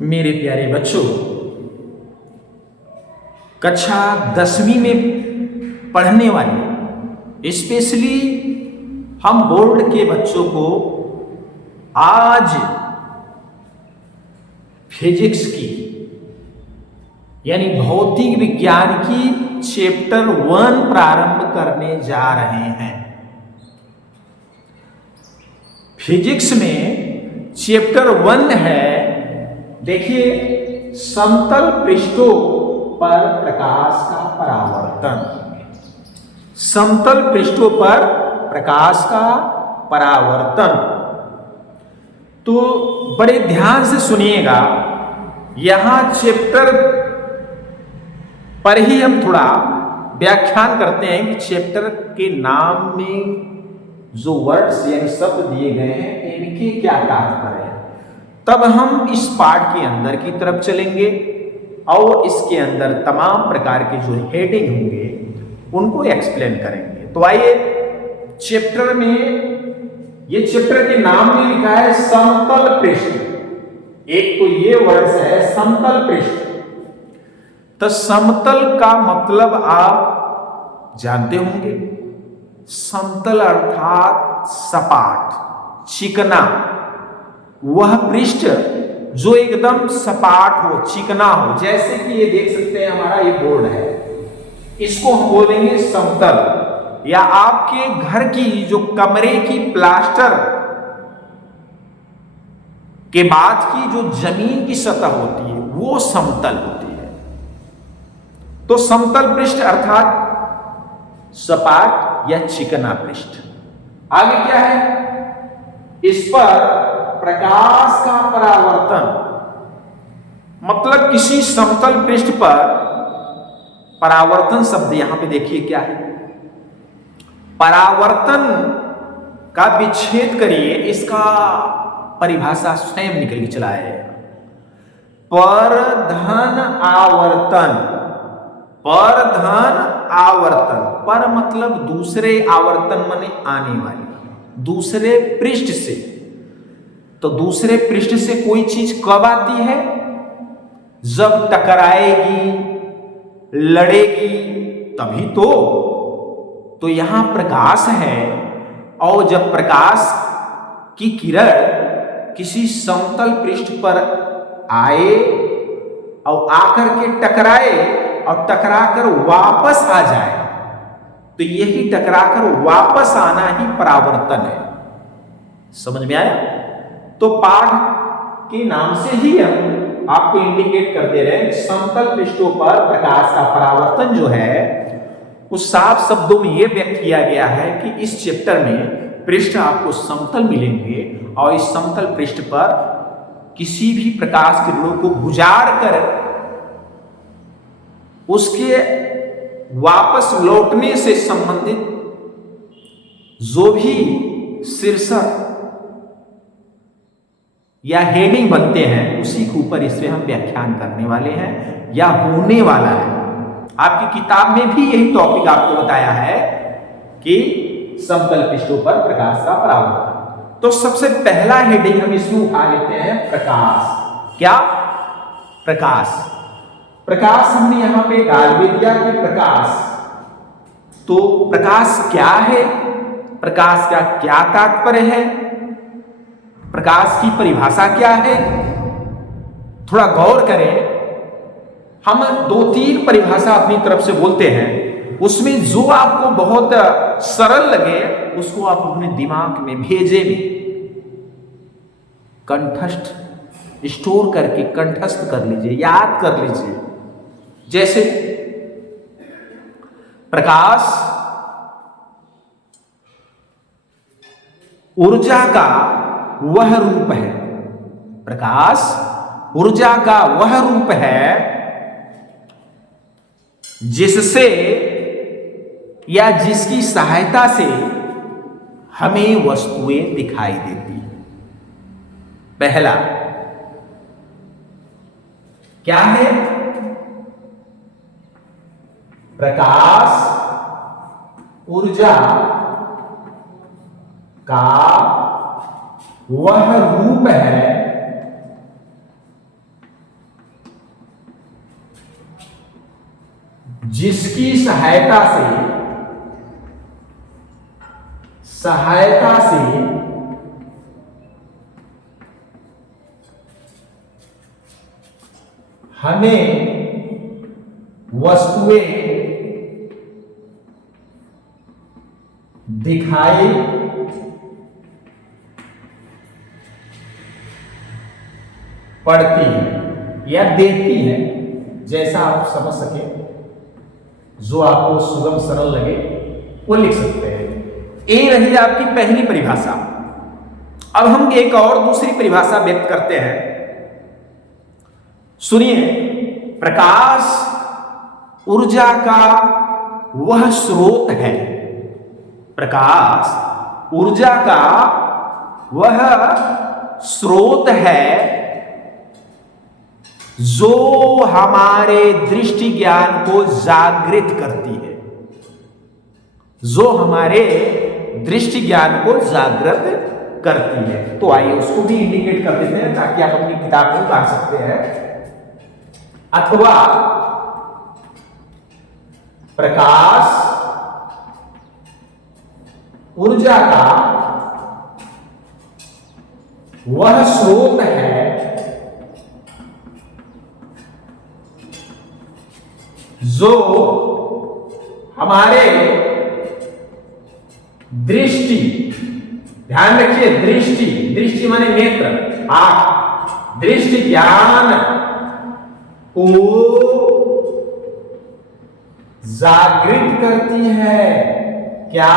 मेरे प्यारे बच्चों, कक्षा 10वीं में पढ़ने वाले स्पेशली हम बोर्ड के बच्चों को आज फिजिक्स की यानी भौतिक विज्ञान की चैप्टर 1 प्रारंभ करने जा रहे हैं। फिजिक्स में चैप्टर 1 है, देखिए, समतल पृष्ठों पर प्रकाश का परावर्तन। समतल पृष्ठों पर प्रकाश का परावर्तन। तो बड़े ध्यान से सुनिएगा, यहां चैप्टर पर ही हम थोड़ा व्याख्यान करते हैं कि चैप्टर के नाम में जो वर्ड्स यानी शब्द दिए गए हैं इनके क्या तात्पर्य है। तब हम इस पार्ट के अंदर की तरफ चलेंगे और इसके अंदर तमाम प्रकार के जो हेडिंग होंगे उनको एक्सप्लेन करेंगे। तो आइए, चैप्टर में, ये चैप्टर के नाम में लिखा है समतल पृष्ठ। एक तो ये वर्ड्स है समतल पृष्ठ। तो समतल का मतलब आप जानते होंगे, समतल अर्थात सपाट, चिकना, वह पृष्ठ जो एकदम सपाट हो, चिकना हो। जैसे कि ये देख सकते हैं, हमारा ये बोर्ड है, इसको हम बोलेंगे समतल। या आपके घर की जो कमरे की प्लास्टर के बाद की जो जमीन की सतह होती है वो समतल होती है। तो समतल पृष्ठ अर्थात सपाट या चिकना पृष्ठ। आगे क्या है, इस पर प्रकाश का परावर्तन, मतलब किसी समतल पृष्ठ पर परावर्तन शब्द यहां पे देखिए क्या है। परावर्तन का विच्छेद करिए, इसका परिभाषा स्वयं निकल के चला है। परधन आवर्तन। परधन आवर्तन, पर मतलब दूसरे, आवर्तन माने आने वाली, दूसरे पृष्ठ से। तो दूसरे पृष्ठ से कोई चीज कब आती है? जब टकराएगी, लड़ेगी, तभी तो यहां प्रकाश है, और जब प्रकाश की किरण किसी समतल पृष्ठ पर आए और आकर के टकराए और टकराकर वापस आ जाए, तो यही टकराकर वापस आना ही परावर्तन है। समझ में आया? तो पाठ के नाम से ही हम आपको इंडिकेट कर दे रहे हैं, समतल पृष्ठों पर प्रकाश का परावर्तन जो है उस साफ शब्दों में यह व्यक्त किया गया है कि इस चैप्टर में पृष्ठ आपको समतल मिलेंगे और इस समतल पृष्ठ पर किसी भी प्रकाश किरणों को गुजार कर उसके वापस लौटने से संबंधित जो भी शीर्षक या हेडिंग बनते हैं उसी के ऊपर इसमें हम व्याख्यान करने वाले हैं या होने वाला है। आपकी किताब में भी यही टॉपिक आपको बताया है कि समतल पृष्ठों पर प्रकाश का परावर्तन। तो सबसे पहला हेडिंग हम इसमें उठा लेते हैं प्रकाश। क्या? प्रकाश। प्रकाश हमने यहां पे डाल भी दिया कि प्रकाश। तो प्रकाश क्या है, प्रकाश का क्या तात्पर्य है, प्रकाश की परिभाषा क्या है, थोड़ा गौर करें। हम 2-3 परिभाषा अपनी तरफ से बोलते हैं, उसमें जो आपको बहुत सरल लगे उसको आप अपने दिमाग में, भेजे में कंठस्थ स्टोर करके कंठस्थ कर लीजिए, याद कर लीजिए। जैसे प्रकाश ऊर्जा का वह रूप है। प्रकाश ऊर्जा का वह रूप है जिससे या जिसकी सहायता से हमें वस्तुएं दिखाई देती हैं। पहला क्या है? प्रकाश ऊर्जा का वह रूप है जिसकी सहायता से हमें वस्तुएं दिखाई पड़ती है या देती है, जैसा आप समझ सके, जो आपको सुगम सरल लगे वो लिख सकते हैं। ये रही आपकी पहली परिभाषा। अब हम एक और दूसरी परिभाषा व्यक्त करते हैं। सुनिए, प्रकाश ऊर्जा का वह स्रोत है, प्रकाश ऊर्जा का वह स्रोत है जो हमारे दृष्टि ज्ञान को जागृत करती है, जो हमारे दृष्टि ज्ञान को जागृत करती है। तो आइए उसको भी इंडिकेट कर देते हैं ताकि आप अपनी किताब में उतार सकते हैं। अथवा प्रकाश ऊर्जा का वह स्रोत है जो हमारे दृष्टि, ध्यान रखिए, दृष्टि माने नेत्र, आंख, दृष्टि ज्ञान को जागृत करती है। क्या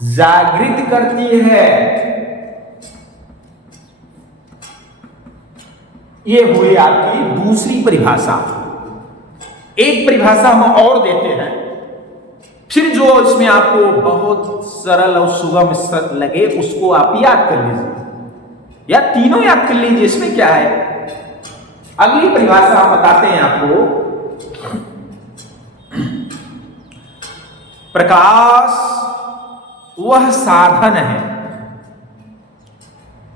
जागृत करती है? यह हुई आपकी दूसरी परिभाषा। एक परिभाषा हम और देते हैं, फिर जो इसमें आपको बहुत सरल और सुगम लगे उसको आप याद कर लीजिए या तीनों याद कर लीजिए। इसमें क्या है, अगली परिभाषा हम बताते हैं आपको। प्रकाश वह साधन है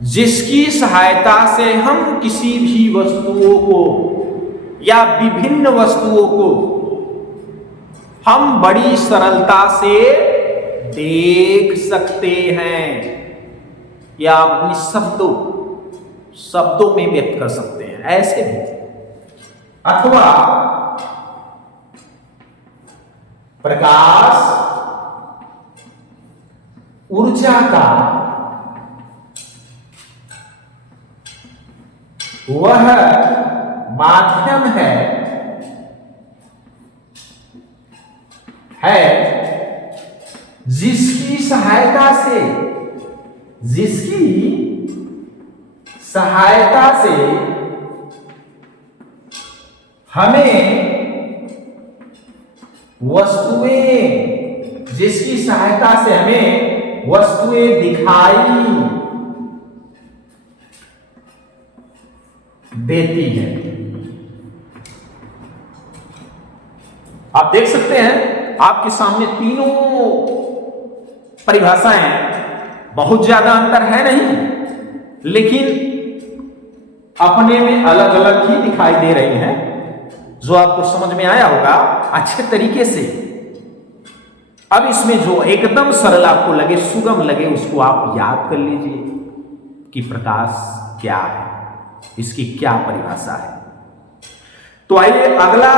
जिसकी सहायता से हम किसी भी वस्तुओं को या विभिन्न वस्तुओं को हम बड़ी सरलता से देख सकते हैं या अपने शब्दों में व्यक्त कर सकते हैं, ऐसे भी। अथवा प्रकाश ऊर्जा का वह माध्यम है जिसकी सहायता से हमें वस्तुएं दिखाई देती है। आप देख सकते हैं आपके सामने तीनों परिभाषाएं, बहुत ज्यादा अंतर है नहीं, लेकिन अपने में अलग अलग ही दिखाई दे रही हैं। जो आपको समझ में आया होगा अच्छे तरीके से। अब इसमें जो एकदम सरल आपको लगे, सुगम लगे, उसको आप याद कर लीजिए कि प्रकाश क्या है, इसकी क्या परिभाषा है। तो आइए अगला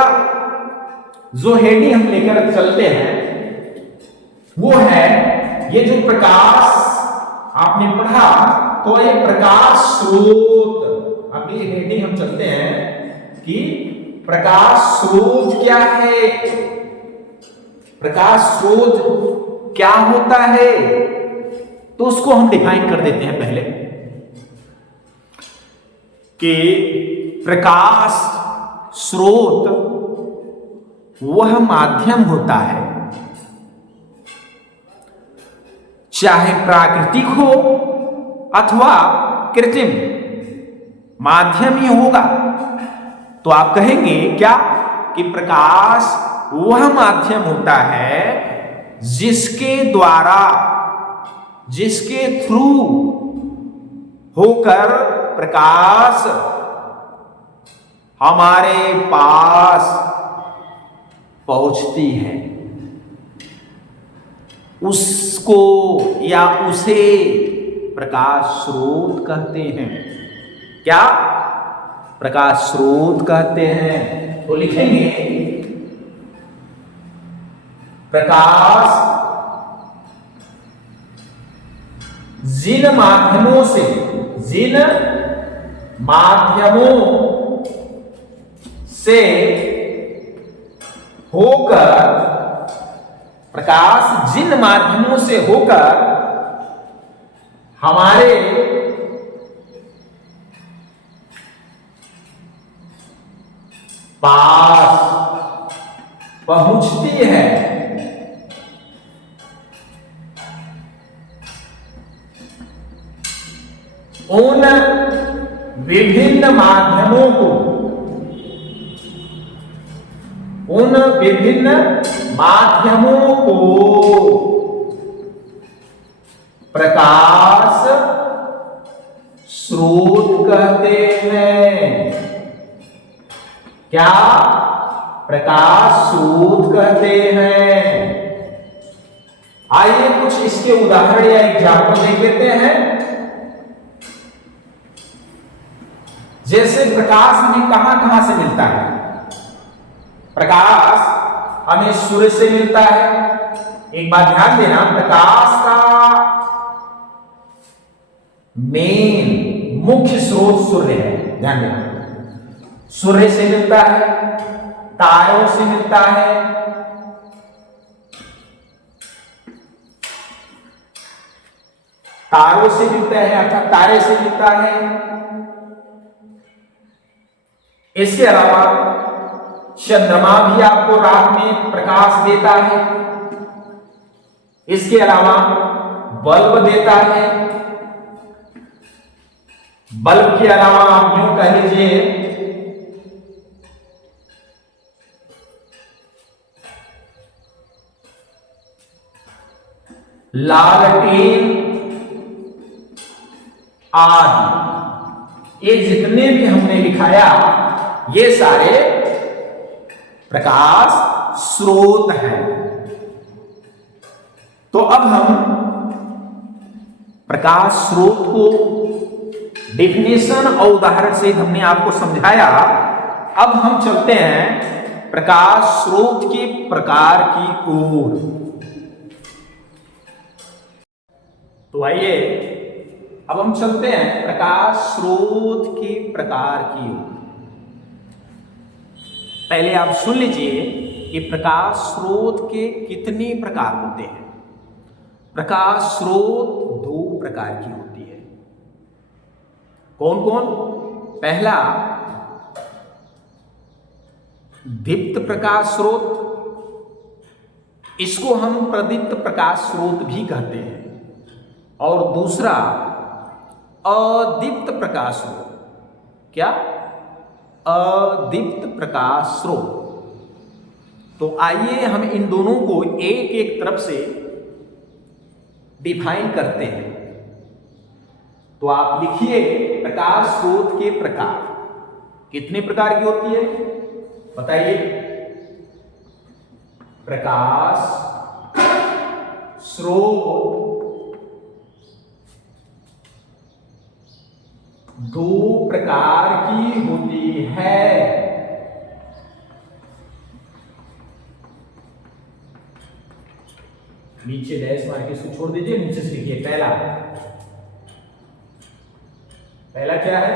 जो हेडिंग हम लेकर चलते हैं वो है, ये जो प्रकाश आपने पढ़ा, तो ये प्रकाश स्रोत। अगली हेडिंग हम चलते हैं कि प्रकाश स्रोत क्या है, प्रकाश स्रोत क्या होता है। तो उसको हम डिफाइन कर देते हैं पहले कि प्रकाश स्रोत वह माध्यम होता है, चाहे प्राकृतिक हो अथवा कृत्रिम, माध्यम ही होगा। तो आप कहेंगे क्या कि प्रकाश वह माध्यम होता है जिसके द्वारा, जिसके थ्रू होकर प्रकाश हमारे पास पहुंचती है, उसको या उसे प्रकाश स्रोत कहते हैं। क्या? प्रकाश स्रोत कहते हैं। तो लिखेंगे प्रकाश जिन माध्यमों से होकर, प्रकाश जिन माध्यमों से होकर हमारे पास पहुंचती है, उन विभिन्न माध्यमों को प्रकाश स्रोत कहते हैं। क्या? प्रकाश स्रोत कहते हैं। आइए कुछ इसके उदाहरण या एग्जाम्पल देख लेते हैं। जैसे प्रकाश हमें कहां से मिलता है? प्रकाश हमें सूर्य से मिलता है। एक बात ध्यान देना, प्रकाश का मुख्य स्रोत सूर्य है, ध्यान देना। सूर्य से मिलता है, तारों से मिलता है, अर्थात तारे से मिलता है। इसके अलावा चंद्रमा भी आपको रात में प्रकाश देता है। इसके अलावा बल्ब देता है। बल्ब के अलावा आप यूं कह लीजिए लालटेन आदि, ये जितने भी हमने लिखाया ये सारे प्रकाश स्रोत हैं। तो अब हम प्रकाश स्रोत को डेफिनेशन और उदाहरण से हमने आपको समझाया। अब हम चलते हैं प्रकाश स्रोत के प्रकार की ओर। तो आइए अब हम चलते हैं प्रकाश स्रोत के प्रकार की ओर। पहले आप सुन लीजिए कि प्रकाश स्रोत के कितने प्रकार होते हैं। प्रकाश स्रोत दो प्रकार की होती है। कौन कौन? पहला दीप्त प्रकाश स्रोत, इसको हम प्रदीप्त प्रकाश स्रोत भी कहते हैं। और दूसरा अदीप्त प्रकाश स्रोत। क्या? अदीप्त प्रकाश स्रोत। तो आइए हम इन दोनों को एक एक तरफ से डिफाइन करते हैं। तो आप लिखिए प्रकाश स्रोत के प्रकार कितने प्रकार की होती है, बताइए। प्रकाश स्रोत दो प्रकार की होती है। नीचे डैश मार के इसको छोड़ दीजिए, नीचे से लिखिए पहला क्या है?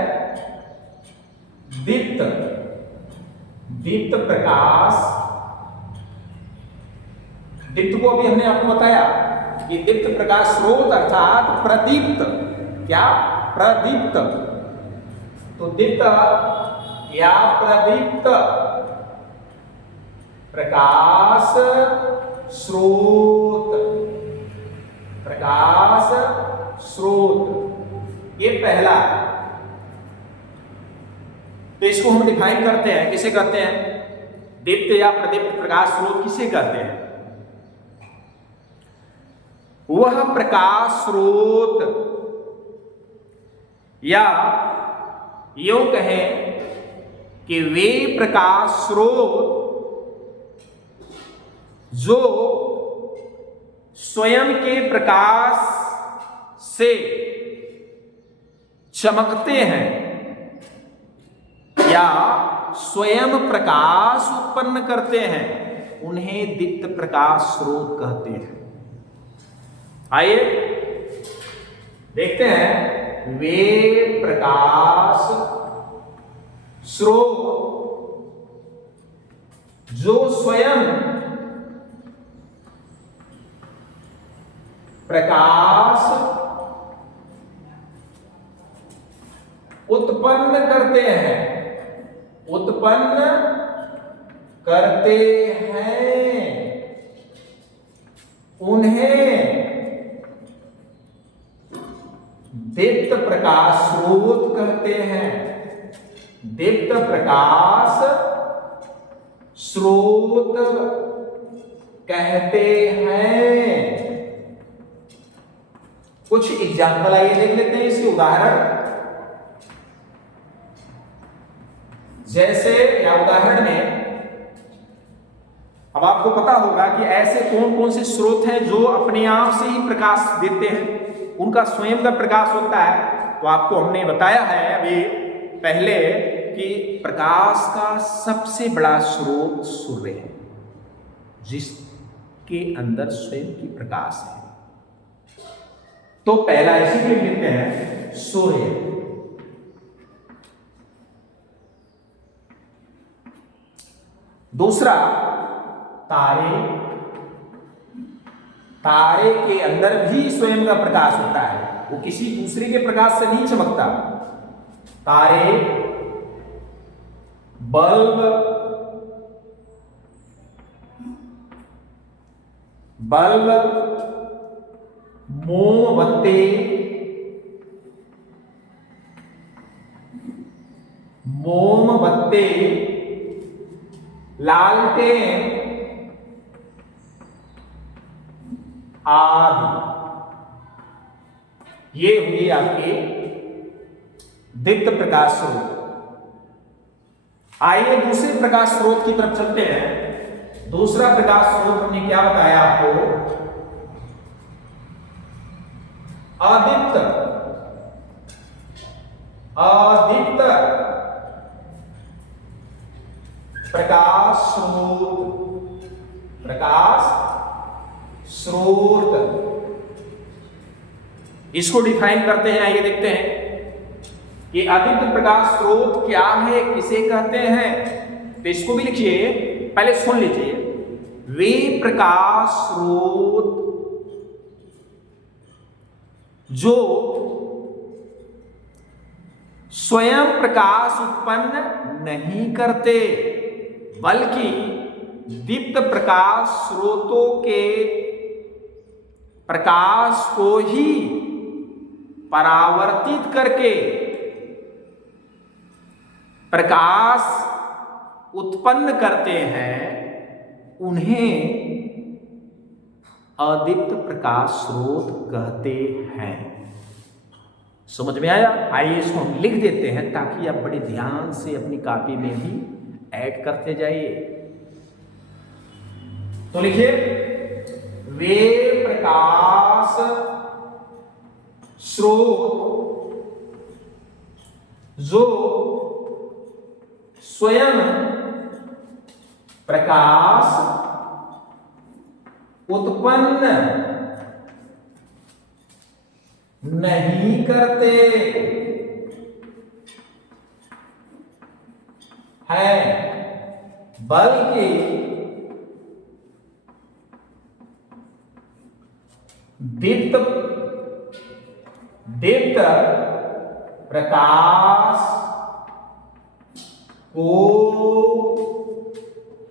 दीप्त प्रकाश। दीप्त को अभी हमने आपको बताया कि दीप्त प्रकाश स्रोत अर्थात प्रदीप्त। क्या? प्रदीप्त। तो दीप्त या प्रदीप्त प्रकाश स्रोत, ये पहला है। तो इसको हम डिफाइन करते हैं, किसे कहते हैं? दीप्त या प्रदीप्त प्रकाश स्रोत किसे कहते हैं? वह प्रकाश स्रोत या यूं कहें कि वे प्रकाश स्रोत जो स्वयं के प्रकाश से चमकते हैं या स्वयं प्रकाश उत्पन्न करते हैं, उन्हें दीप्त प्रकाश स्रोत कहते हैं। आइए देखते हैं, वे प्रकाश स्रोत जो स्वयं प्रकाश उत्पन्न करते हैं, उन्हें दीप्त प्रकाश स्रोत कहते हैं। दीप्त प्रकाश स्रोत कहते हैं। कुछ एग्जाम्पल आइए देख लेते हैं, इसके उदाहरण। जैसे या उदाहरण में अब आपको पता होगा कि ऐसे कौन कौन से स्रोत हैं जो अपने आप से ही प्रकाश देते हैं, उनका स्वयं का प्रकाश होता है। तो आपको हमने बताया है अभी पहले कि प्रकाश का सबसे बड़ा स्रोत सूर्य है, जिसके अंदर स्वयं की प्रकाश है। तो पहला इसी को लिखते हैं सूर्य। दूसरा तारे। तारे के अंदर भी स्वयं का प्रकाश होता है, वो किसी दूसरे के प्रकाश से नहीं चमकता। तारे, बल्ब, मोमबत्ती, लालटेन आदि, ये हुई आपकी दीप्त प्रकाश स्रोत। आइए दूसरे प्रकाश स्रोत की तरफ चलते हैं। दूसरा प्रकाश स्रोत हमने क्या बताया आपको? अदीप्त प्रकाश स्रोत। इसको डिफाइन करते हैं। आइए देखते हैं कि अदीप्त प्रकाश स्रोत क्या है, किसे कहते हैं। तो इसको भी लिखिए, पहले सुन लीजिए। वे प्रकाश स्रोत जो स्वयं प्रकाश उत्पन्न नहीं करते, बल्कि दीप्त प्रकाश स्रोतों के प्रकाश को ही परावर्तित करके प्रकाश उत्पन्न करते हैं, उन्हें अदीप्त प्रकाश स्रोत कहते हैं। समझ में आया? आइए इसको हम लिख देते हैं ताकि आप बड़े ध्यान से अपनी कॉपी में भी ऐड करते जाइए। तो लिखिए, वे प्रकाश स्रोत जो स्वयं प्रकाश उत्पन्न नहीं करते हैं, बल्कि दीप्त प्रकाश को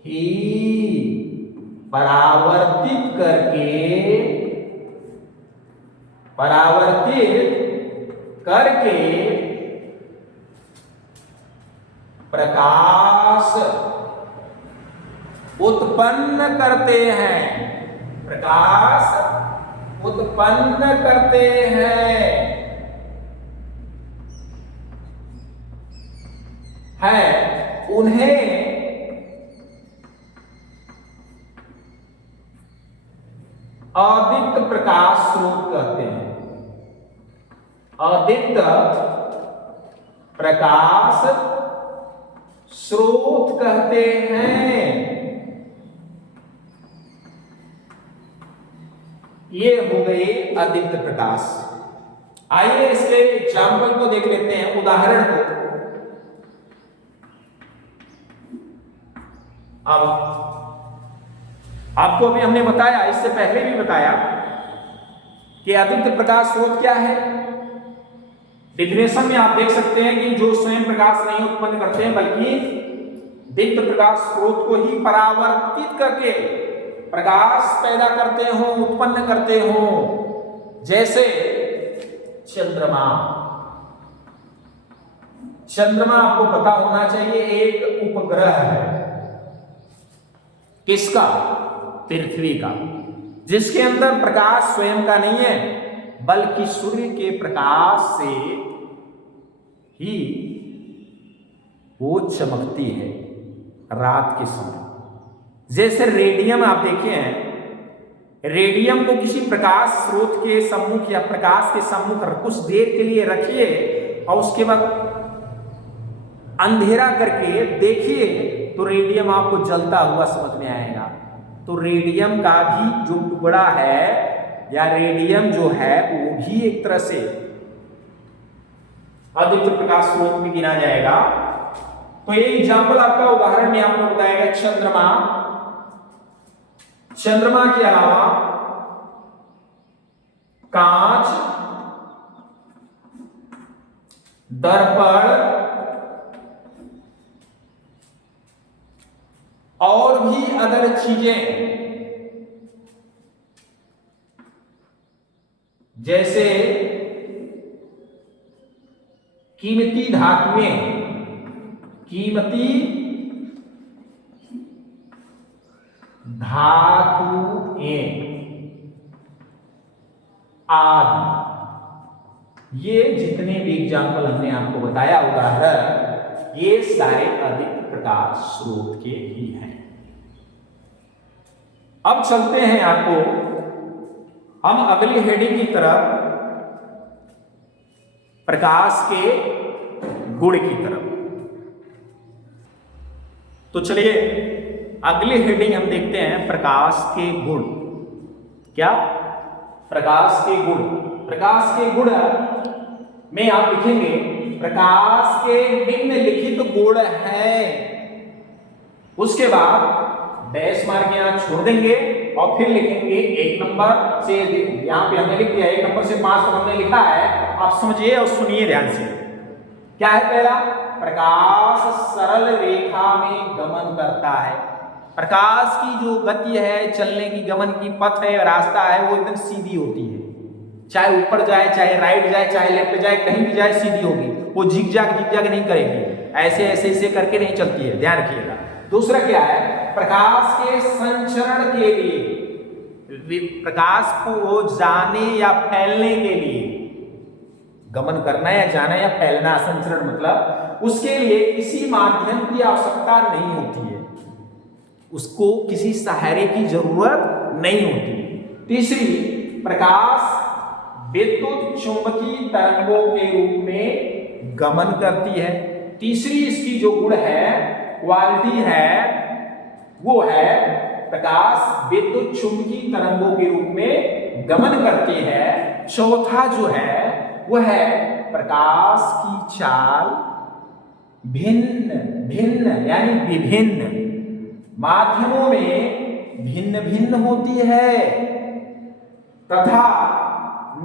ही परावर्तित करके प्रकाश उत्पन्न करते हैं। प्रकाश उत्पन्न करते हैं उन्हें स्रोत कहते हैं, अदीप्त प्रकाश स्रोत कहते हैं। ये हो गए अदीप्त प्रकाश। आइए इसके एग्जाम्पल को देख लेते हैं, उदाहरण को। अब आपको अभी हमने बताया, इससे पहले भी बताया कि अदीप्त प्रकाश स्रोत क्या है। डिफिनेशन में आप देख सकते हैं कि जो स्वयं प्रकाश नहीं उत्पन्न करते हैं बल्कि दीप्त प्रकाश स्रोत को ही परावर्तित करके प्रकाश पैदा करते हो, उत्पन्न करते हो। जैसे चंद्रमा। चंद्रमा आपको पता होना चाहिए एक उपग्रह है। किसका? पृथ्वी का, जिसके अंदर प्रकाश स्वयं का नहीं है बल्कि सूर्य के प्रकाश से ही वो चमकती है रात के समय। जैसे रेडियम आप देखे हैं, रेडियम को किसी प्रकाश स्रोत के सम्मुख या प्रकाश के सम्मुख कुछ देर के लिए रखिए और उसके बाद अंधेरा करके देखिए तो रेडियम आपको जलता हुआ समझ में आएगा। तो रेडियम का भी जो टुकड़ा है या रेडियम जो है वो भी एक तरह से अदीप्त प्रकाश स्रोत में गिना जाएगा। तो ये एग्जाम्पल आपका उदाहरण में आपको बताएगा चंद्रमा। चंद्रमा के अलावा कांच, दर्पण और भी अदर चीजें जैसे कीमती धातुएं, कीमती धातुएं आदि, ये जितने भी एग्जाम्पल हमने आपको बताया उदाहरण, ये सारे अदीप्त प्रकाश स्रोत के ही हैं। अब चलते हैं आपको हम अगली हेडिंग की तरफ, प्रकाश के गुण की तरफ। तो चलिए अगली हेडिंग हम देखते हैं, प्रकाश के गुण। क्या? प्रकाश के गुण। प्रकाश के गुण में आप लिखेंगे प्रकाश के निम्नलिखित गुण हैं। उसके बाद डैश मार के यहां छोड़ देंगे और फिर लिखेंगे 1 नंबर से, यहां पे हमने लिख दिया 1 नंबर से 5 तक हमने लिखा है। आप समझिए और सुनिए ध्यान से। क्या है पहला? प्रकाश सरल रेखा में गमन करता है। प्रकाश की जो गति है, चलने की, गमन की पथ है, रास्ता है, वो एकदम सीधी होती है। चाहे ऊपर जाए, चाहे राइट जाए, चाहे लेफ्ट जाए, कहीं भी जाए सीधी होगी। वो जिगजैग नहीं करेगी, ऐसे ऐसे ऐसे करके नहीं चलती है, ध्यान रखिएगा। दूसरा क्या है? प्रकाश के संचरण के लिए, प्रकाश को जाने या फैलने के लिए, गमन करना या जाना या फैलना, संचरण मतलब उसके लिए किसी माध्यम की आवश्यकता नहीं होती है, उसको किसी सहारे की जरूरत नहीं होती। तीसरी, प्रकाश विद्युत चुंबकीय तरंगों के रूप में गमन करती है। तीसरी इसकी जो गुण है, क्वालिटी है, वो है प्रकाश विद्युत चुंबकीय तरंगों के रूप में गमन करती है। चौथा जो है वो है प्रकाश की चाल भिन्न भिन्न यानी विभिन्न माध्यमों में भिन्न भिन्न होती है तथा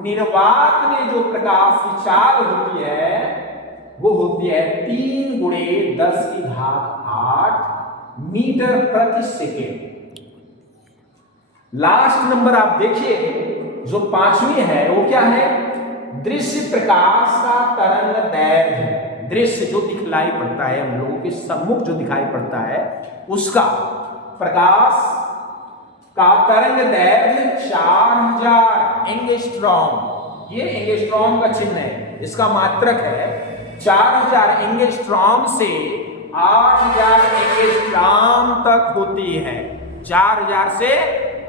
निर्वात में जो प्रकाश की चाल होती है वो होती है 3 × 10⁸ मीटर प्रति सेकेंड। लास्ट नंबर आप देखिए जो 5वीं है वो क्या है? दृश्य प्रकाश का तरंग दैर्घ्य। दृश्य जो दिखलाई पड़ता है, हम लोगों के सम्मुख जो दिखाई पड़ता है, उसका प्रकाश का तरंग दैर्घ्य 4000 एंगस्ट्रॉम। ये एंगस्ट्रॉम का चिन्ह है, इसका मात्रक है 4000 एंगस्ट्रॉम से 8000 एंगस्ट्रॉम तक होती है। 4000 से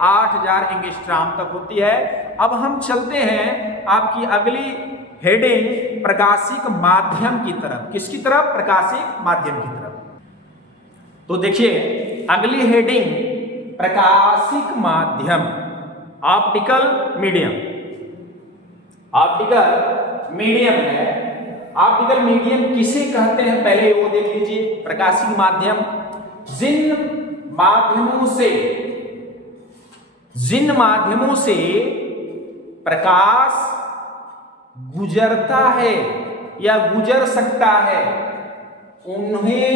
8000 एंगस्ट्रॉम तक होती है। अब हम चलते हैं आपकी अगली हेडिंग प्रकाशिक माध्यम की तरफ। किसकी तरफ? प्रकाशिक माध्यम की तरफ। तो देखिए अगली हेडिंग प्रकाशिक माध्यम, ऑप्टिकल मीडियम। ऑप्टिकल मीडियम है। ऑप्टिकल मीडियम किसे कहते हैं पहले वो देख लीजिए। प्रकाशिक माध्यम जिन माध्यमों से प्रकाश गुजरता है या गुजर सकता है, उन्हें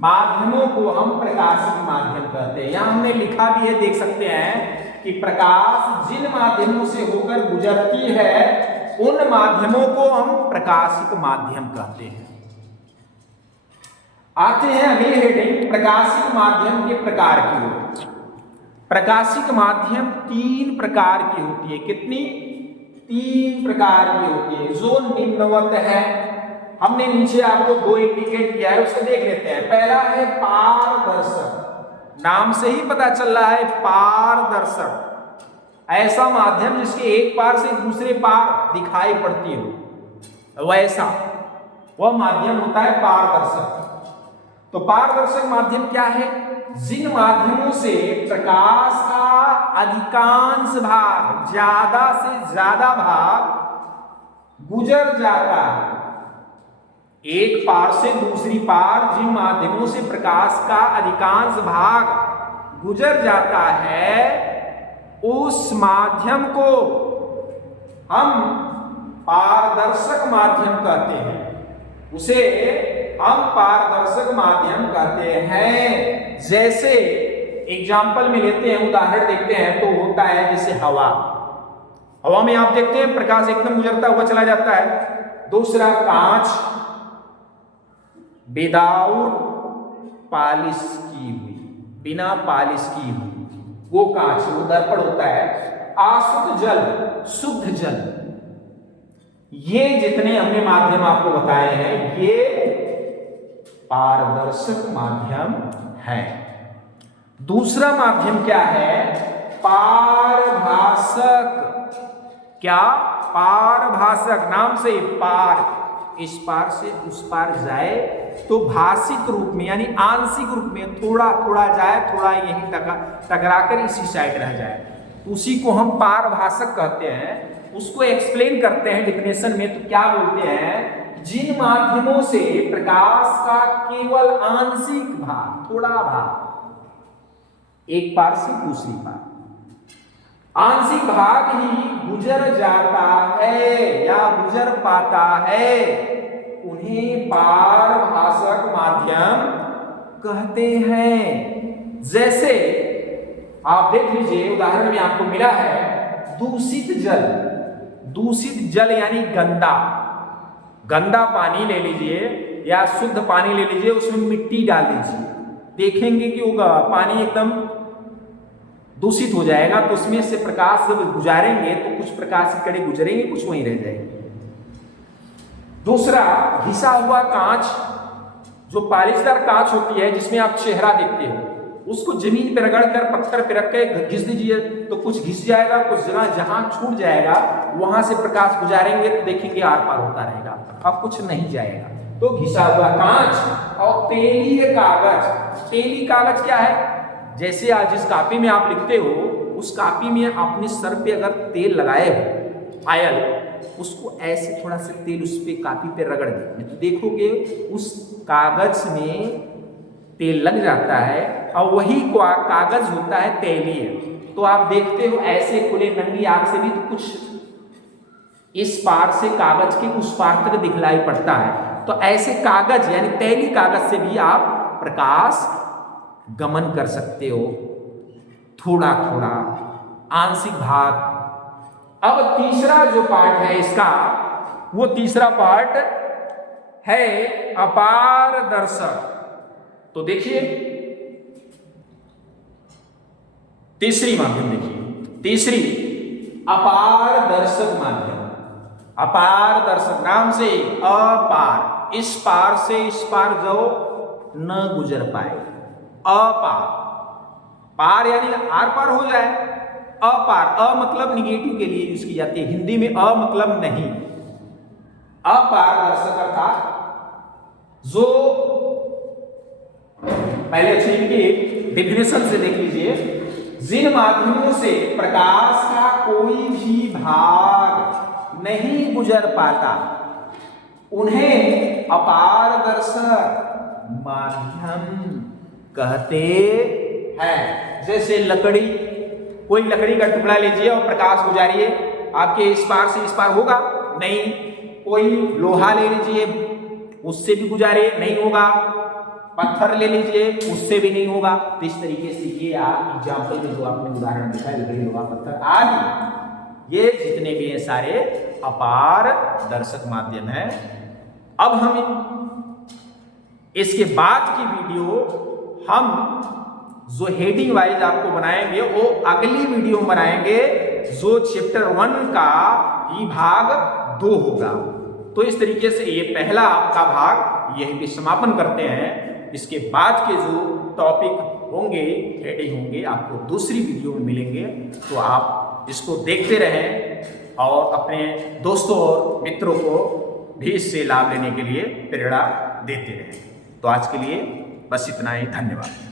माध्यमों को हम प्रकाशिक माध्यम कहते हैं। यहां हमने लिखा भी है, देख सकते हैं कि प्रकाश जिन माध्यमों से होकर गुजरती है उन माध्यमों को हम प्रकाशिक माध्यम कहते हैं। आते हैं अगली हेडिंग प्रकाशिक माध्यम के प्रकार की ओर। प्रकाशिक माध्यम 3 प्रकार की होती है। कितनी? 3 प्रकार की होती है, जो निम्नवत है। हमने नीचे आपको 2 इंडिकेट किया है, उसको देख लेते हैं। पहला है पारदर्शक। नाम से ही पता चल रहा है पारदर्शक, ऐसा माध्यम जिसके एक पार से दूसरे पार दिखाई पड़ती हो, वैसा वह माध्यम होता है पारदर्शक। तो पारदर्शक माध्यम क्या है? जिन माध्यमों से प्रकाश का अधिकांश भाग, ज्यादा से ज्यादा भाग गुजर जाता है। एक पार से दूसरी पार जिन माध्यमों से प्रकाश का अधिकांश भाग गुजर जाता है, उस माध्यम को हम पारदर्शक माध्यम कहते हैं। उसे हम पारदर्शक माध्यम कहते हैं। जैसे एग्जाम्पल में लेते हैं, उदाहरण देखते हैं, तो होता है जैसे हवा। हवा में आप देखते हैं प्रकाश एकदम गुजरता हुआ चला जाता है। दूसरा कांच, विदाउट पॉलिश की हुई, बिना पॉलिश की हुई वो कांच, वो दर्पण होता है। अशुद्ध जल, शुद्ध जल, ये जितने हमने माध्यम आपको बताए हैं ये पारदर्शक माध्यम है। दूसरा माध्यम क्या है? पारभासक। क्या? पारभासक। नाम से पार, इस पार से उस पार जाए तो भाषिक रूप में यानी आंशिक रूप में थोड़ा थोड़ा जाए, थोड़ा यहीं टकरा कर इसी साइड रह जाए, उसी को हम पारभासक कहते हैं। उसको एक्सप्लेन करते हैं डिफिनेशन में, तो क्या बोलते हैं? जिन माध्यमों से प्रकाश का केवल आंशिक भाग, थोड़ा भाग, एक पार से दूसरी पार आंशिक भाग ही गुजर जाता है या गुजर पाता है, उन्हें पारभासक माध्यम कहते हैं। जैसे आप देख लीजिए, उदाहरण में आपको मिला है दूषित जल। दूषित जल यानी गंदा, गंदा पानी ले लीजिए या शुद्ध पानी ले लीजिए, उसमें मिट्टी डाल दीजिए, देखेंगे कि वो पानी एकदम दूषित हो जाएगा। तो उसमें से प्रकाश जब गुजारेंगे तो कुछ प्रकाश की कड़ी गुजरेंगे, कुछ वहीं रह जाएंगे। दूसरा, घिसा हुआ कांच, जो पॉलिशदार कांच होती है जिसमें आप चेहरा देखते हो, उसको जमीन पे रगड़ कर पत्थर पे रख के घिस दीजिए तो कुछ घिस जाएगा, कुछ जगह जहां छूट जाएगा वहां से प्रकाश गुजारेंगे तो देखेंगे आर पार होता रहेगा, अब कुछ नहीं जाएगा। तो घिसा हुआ कांच और तेलीय कागज। तेली कागज क्या है? जैसे आज जिस कॉपी में आप लिखते हो, उस कॉपी में अपने सर पे अगर तेल लगाए हो, ऑयल, उसको ऐसे थोड़ा सा तेल उस पे कॉपी पे रगड़ दें तो देखोगे उस कागज में तेल लग जाता है और वही कागज होता है तेलीय। तो आप देखते हो ऐसे खुले नंगी आंख से भी तो कुछ इस पार से कागज के उस पार तक दिखलाई पड़ता है। तो ऐसे कागज यानी तेली कागज से भी आप प्रकाश गमन कर सकते हो, थोड़ा थोड़ा आंशिक भाग। अब तीसरा जो पार्ट है इसका, वो तीसरा पार्ट है अपारदर्शक। तो देखिए तीसरी माध्यम, देखिए तीसरी अपारदर्शक माध्यम। अपारदर्शक नाम से अपार, इस पार से इस पार जो न गुजर पाए, अपार। पार यानी आर पार हो जाए। अपार, अ मतलब निगेटिव के लिए यूज की जाती है हिंदी में, अ मतलब नहीं। अपारदर्शक अर्थात जो, पहले अच्छे इनकी डेफिनेशन से देख लीजिए, जिन माध्यमों से प्रकाश का कोई भी भाग नहीं गुजर पाता उन्हें अपारदर्शक माध्यम कहते हैं। जैसे लकड़ी, कोई लकड़ी का टुकड़ा लीजिए और प्रकाश गुजारिए, आपके इस पार से इस पार होगा नहीं। कोई लोहा ले लीजिए, उससे भी गुजारे नहीं होगा। पत्थर ले लीजिए, उससे भी नहीं होगा। तो इस तरीके से ये आप एग्जाम्पल में जो आपने उदाहरण दिखा, लकड़ी, लोहा, पत्थर आदि, ये जितने भी हैं सारे अपारदर्शक माध्यम है। अब हम इसके बाद की वीडियो हम जो हेडिंग वाइज आपको बनाएंगे वो अगली वीडियो में बनाएंगे, जो चैप्टर 1 का ही भाग 2 होगा। तो इस तरीके से ये पहला आपका भाग यहीं पे समापन करते हैं। इसके बाद के जो टॉपिक होंगे, हेडिंग होंगे, आपको दूसरी वीडियो में मिलेंगे। तो आप इसको देखते रहें और अपने दोस्तों और मित्रों को भी इससे लाभ लेने के लिए प्रेरणा देते रहें। तो आज के लिए बस इतना ही, धन्यवाद।